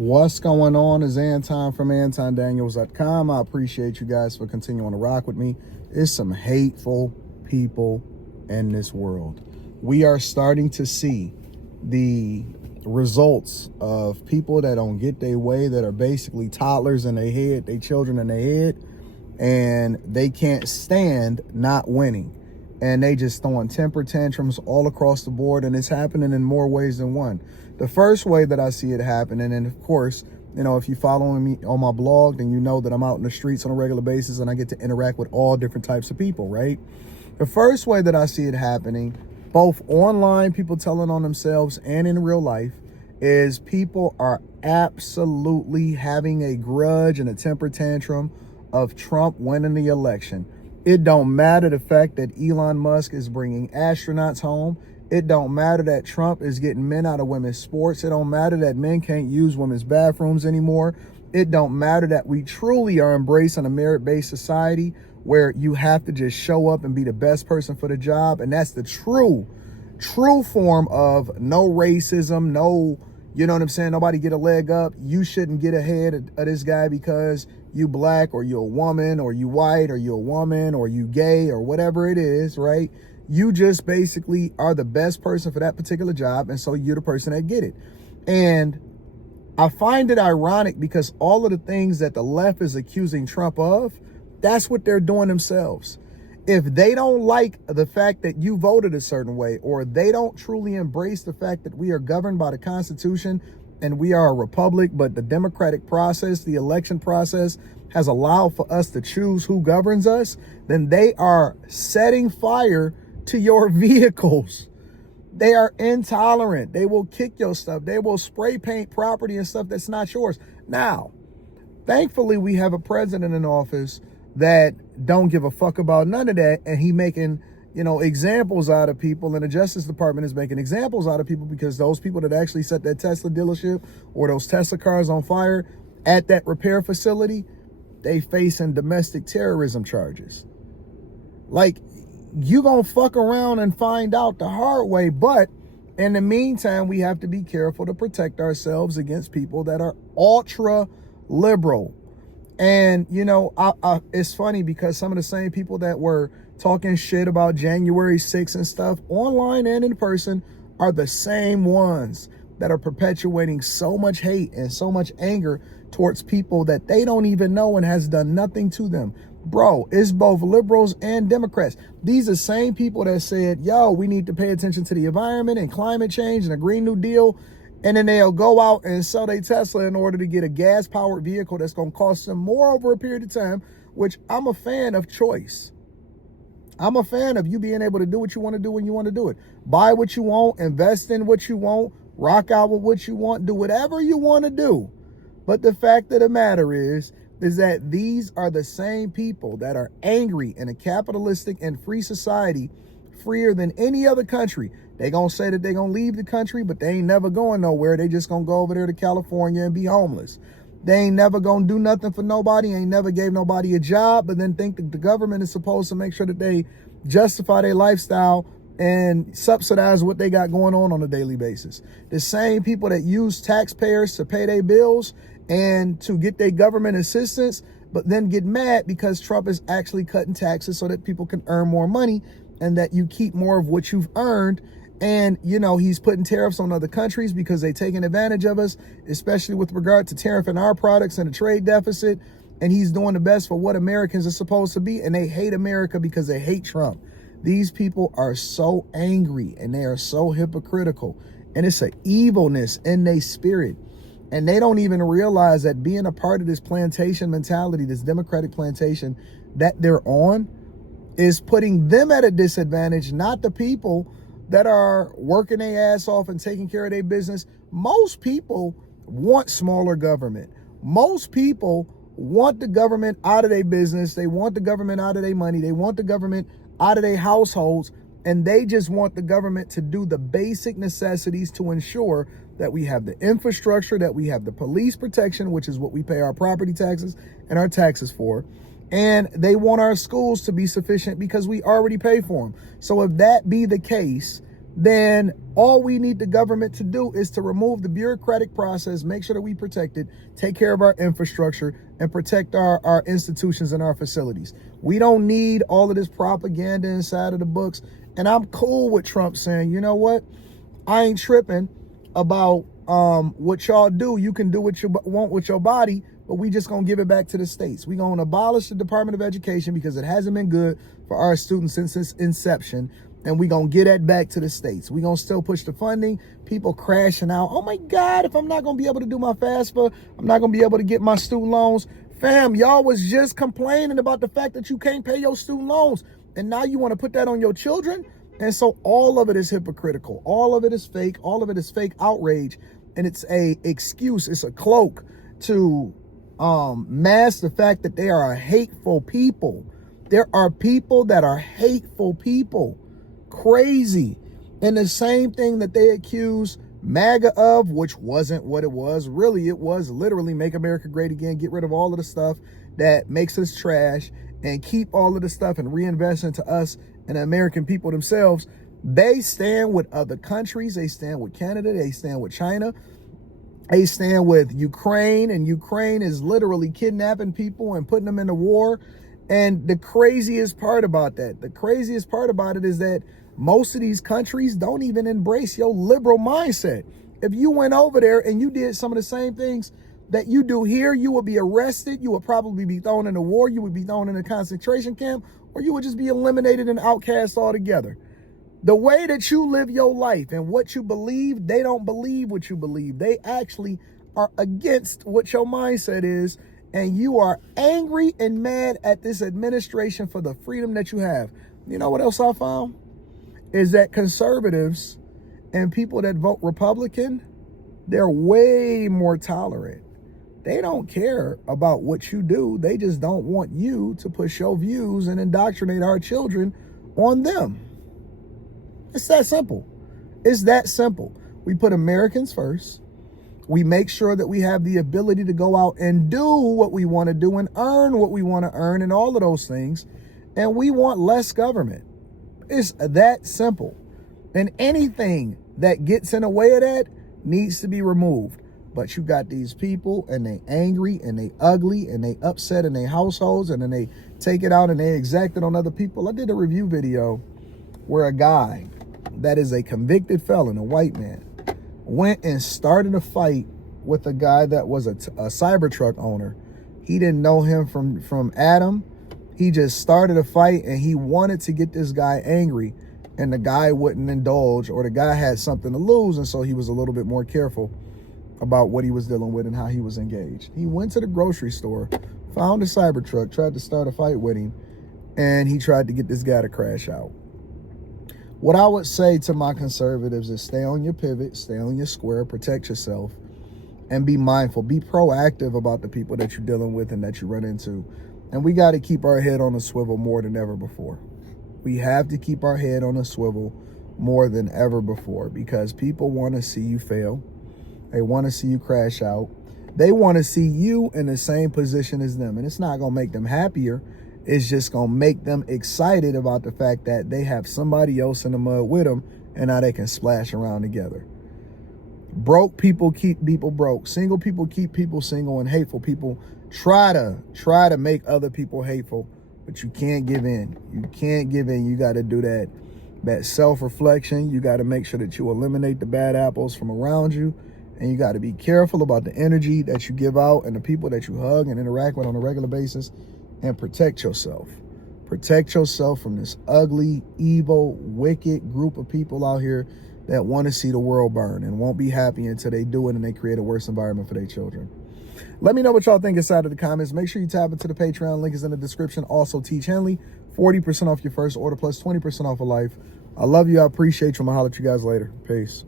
What's going on is Anton from antondaniels.com. I appreciate you guys for continuing to rock with me. It's some hateful people in this world. We are starting to see the results of people that don't get their way, that are basically toddlers in their head, they children in their head, and they can't stand not winning. And they just throwing temper tantrums all across the board, and it's happening in more ways than one. The first way that I see it happening, and of course, you know, if you following me on my blog, then you know that I'm out in the streets on a regular basis and I get to interact with all different types of people, right? The first way that I see it happening, both online, people telling on themselves, and in real life, is people are absolutely having a grudge and a temper tantrum of Trump winning the election. It don't matter the fact that Elon Musk is bringing astronauts home. It don't matter that Trump is getting men out of women's sports. It don't matter that men can't use women's bathrooms anymore. It don't matter that we truly are embracing a merit-based society where you have to just show up and be the best person for the job. And that's the true form of no racism, no, you know what I'm saying? Nobody get a leg up. You shouldn't get ahead of this guy because you black, or you're a woman, or you white, or you're a woman, or you gay, or whatever it is, right? You just basically are the best person for that particular job, and so you're the person that get it. And I find it ironic because all of the things that the left is accusing Trump of, that's what they're doing themselves. If they don't like the fact that you voted a certain way, or they don't truly embrace the fact that we are governed by the Constitution and we are a republic, but the democratic process, the election process, has allowed for us to choose who governs us, then they are setting fire to your vehicles. They are intolerant. They will kick your stuff. They will spray paint property and stuff that's not yours. Now, thankfully, we have a president in office that don't give a fuck about none of that, and he making, you know, examples out of people, and the Justice Department is making examples out of people, because those people that actually set that Tesla dealership or those Tesla cars on fire at that repair facility, they facing domestic terrorism charges. Like, you gonna fuck around and find out the hard way. But in the meantime, we have to be careful to protect ourselves against people that are ultra liberal. And, you know, it's funny because some of the same people that were talking shit about January 6th and stuff, online and in person, are the same ones that are perpetuating so much hate and so much anger towards people that they don't even know and has done nothing to them. Bro, it's both liberals and Democrats. These are the same people that said, yo, we need to pay attention to the environment and climate change and a Green New Deal. And then they'll go out and sell their Tesla in order to get a gas-powered vehicle that's going to cost them more over a period of time, which I'm a fan of choice. I'm a fan of you being able to do what you want to do when you want to do it. Buy what you want, invest in what you want, rock out with what you want, do whatever you want to do. But the fact of the matter is that these are the same people that are angry in a capitalistic and free society, freer than any other country. They gonna say that they gonna leave the country, but they ain't never going nowhere. They just gonna go over there to California and be homeless. They ain't never gonna do nothing for nobody, ain't never gave nobody a job, but then think that the government is supposed to make sure that they justify their lifestyle and subsidize what they got going on a daily basis. The same people that use taxpayers to pay their bills and to get their government assistance, but then get mad because Trump is actually cutting taxes so that people can earn more money and that you keep more of what you've earned. And, you know, he's putting tariffs on other countries because they're taking advantage of us, especially with regard to tariffing our products and the trade deficit. And he's doing the best for what Americans are supposed to be. And they hate America because they hate Trump. These people are so angry and they are so hypocritical. And it's an evilness in their spirit. And they don't even realize that being a part of this plantation mentality, this democratic plantation that they're on, is putting them at a disadvantage, not the people that are working their ass off and taking care of their business. Most people want smaller government. Most people want the government out of their business. They want the government out of their money. They want the government out of their households. And they just want the government to do the basic necessities to ensure that we have the infrastructure, that we have the police protection, which is what we pay our property taxes and our taxes for. And they want our schools to be sufficient because we already pay for them. So if that be the case, then all we need the government to do is to remove the bureaucratic process, make sure that we protect it, take care of our infrastructure, and protect our institutions and our facilities. We don't need all of this propaganda inside of the books. And I'm cool with Trump saying, you know what? I ain't tripping about what y'all do. You can do what you want with your body, but we just gonna give it back to the states. We gonna abolish the Department of Education because it hasn't been good for our students since its inception. And we gonna get that back to the states. We gonna still push the funding, people crashing out. Oh my God, if I'm not gonna be able to do my FAFSA, I'm not gonna be able to get my student loans. Fam, y'all was just complaining about the fact that you can't pay your student loans. And now you wanna put that on your children? And so all of it is hypocritical. All of it is fake. All of it is fake outrage. And it's a excuse, it's a cloak to mask the fact that they are a hateful people. There are people that are hateful people. Crazy. And the same thing that they accuse MAGA of, which wasn't what it was. Really, it was literally make America great again, get rid of all of the stuff that makes us trash and keep all of the stuff and reinvest into us and the American people themselves. They stand with other countries. They stand with Canada. They stand with China. They stand with Ukraine, and Ukraine is literally kidnapping people and putting them into war. And the craziest part about that, is that most of these countries don't even embrace your liberal mindset. If you went over there and you did some of the same things that you do here, you would be arrested. You would probably be thrown in a war. You would be thrown in a concentration camp, or you would just be eliminated and outcast altogether. The way that you live your life and what you believe, they don't believe what you believe. They actually are against what your mindset is. And you are angry and mad at this administration for the freedom that you have. You know what else I found? Is that conservatives and people that vote Republican, they're way more tolerant. They don't care about what you do. They just don't want you to push your views and indoctrinate our children on them. It's that simple. It's that simple. We put Americans first. We make sure that we have the ability to go out and do what we want to do and earn what we want to earn and all of those things. And we want less government. It's that simple. And anything that gets in the way of that needs to be removed. But you got these people and they angry and they ugly and they upset in their households, and then they take it out and they exact it on other people. I did a review video where a guy that is a convicted felon, a white man, went and started a fight with a guy that was a Cybertruck owner. He didn't know him from Adam. He just started a fight and he wanted to get this guy angry, and the guy wouldn't indulge, or the guy had something to lose, and so he was a little bit more careful about what he was dealing with and how he was engaged. He went to the grocery store, found a Cybertruck, tried to start a fight with him, and he tried to get this guy to crash out. What I would say to my conservatives is stay on your pivot, stay on your square, protect yourself, and be mindful. Be proactive about the people that you're dealing with and that you run into. And we got to keep our head on a swivel more than ever before. We have to keep our head on a swivel more than ever before, because people want to see you fail. They want to see you crash out. They want to see you in the same position as them. And it's not going to make them happier. It's just going to make them excited about the fact that they have somebody else in the mud with them, and now they can splash around together. Broke people keep people broke. Single people keep people single, and hateful people try to make other people hateful, but you can't give in. You can't give in. You got to do that self-reflection. You got to make sure that you eliminate the bad apples from around you, and you got to be careful about the energy that you give out and the people that you hug and interact with on a regular basis. And protect yourself. Protect yourself from this ugly, evil, wicked group of people out here that want to see the world burn and won't be happy until they do it and they create a worse environment for their children. Let me know what y'all think inside of the comments. Make sure you tap into the Patreon. Link is in the description. Also, Teach Henley, 40% off your first order plus 20% off of life. I love you. I appreciate you. I'm going to holler at you guys later. Peace.